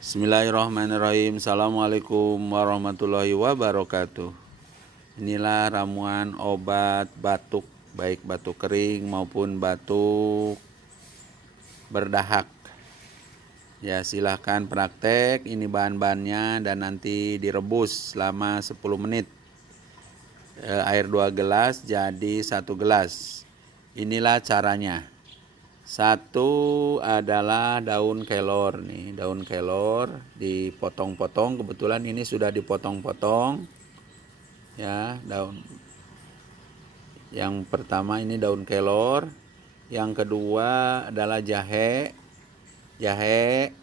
Bismillahirrahmanirrahim. Assalamualaikum warahmatullahi wabarakatuh. Inilah ramuan obat batuk, baik batuk kering maupun batuk berdahak. Ya, silahkan praktek. Ini bahan-bahannya dan nanti direbus selama 10 menit. Air 2 gelas jadi 1 gelas. Inilah caranya. Satu adalah daun kelor nih, daun kelor dipotong-potong. Kebetulan ini sudah dipotong-potong ya. Daun yang pertama ini daun kelor, yang kedua adalah jahe.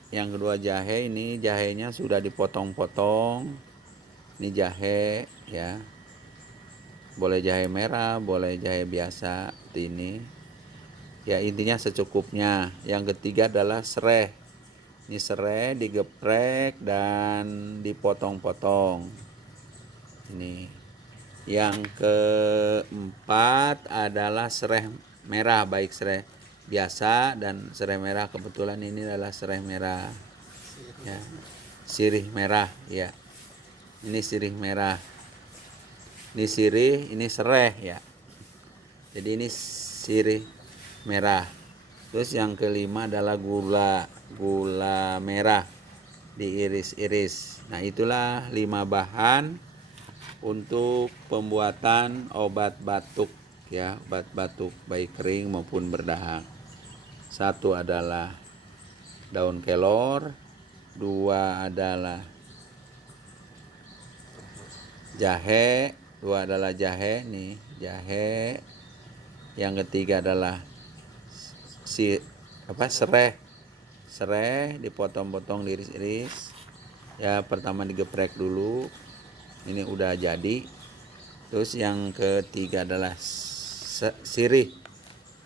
Yang kedua jahe, ini jahenya sudah dipotong-potong. Ini jahe ya. Boleh jahe merah, boleh jahe biasa seperti ini. Ya, intinya secukupnya. Yang ketiga adalah serai. Ini serai digeprek dan dipotong-potong. Ini. Yang keempat adalah serai merah, baik serai biasa dan serai merah. Kebetulan ini adalah serai merah. Ya. Sirih merah, ya. Ini sirih merah. Ini sirih, ini serai ya. Jadi ini sirih merah. Terus yang kelima adalah gula merah diiris-iris. Nah, itulah 5 bahan untuk pembuatan obat batuk ya, obat batuk baik kering maupun berdahak. Satu adalah daun kelor, 2 adalah jahe, nih, jahe. Yang ketiga adalah serai dipotong-potong, diiris-iris ya. Pertama digeprek dulu, ini udah jadi. Terus yang ketiga adalah sirih,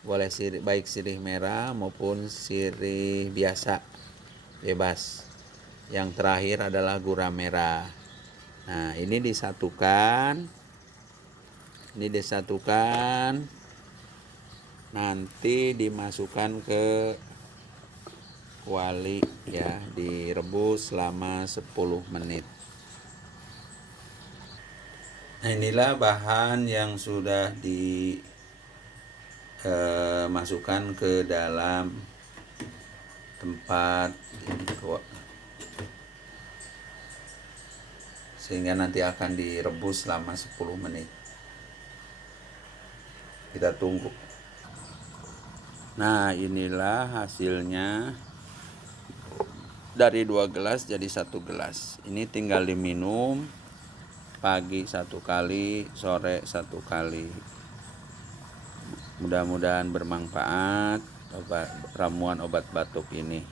boleh sirih, baik sirih merah maupun sirih biasa, bebas. Yang terakhir adalah gula merah. Nah, ini disatukan, nanti dimasukkan ke kuali ya, direbus selama 10 menit. Nah, inilah bahan yang sudah dimasukkan ke dalam tempat sehingga nanti akan direbus selama 10 menit. Kita tunggu. Nah, inilah hasilnya. Dari 2 gelas jadi 1 gelas. Ini tinggal diminum pagi 1 kali, sore 1 kali. Mudah-mudahan bermanfaat ramuan obat batuk ini.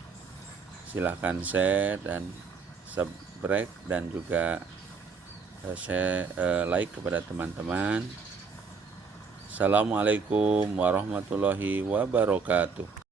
Silahkan share dan subscribe dan juga like kepada teman-teman. Assalamualaikum warahmatullahi wabarakatuh.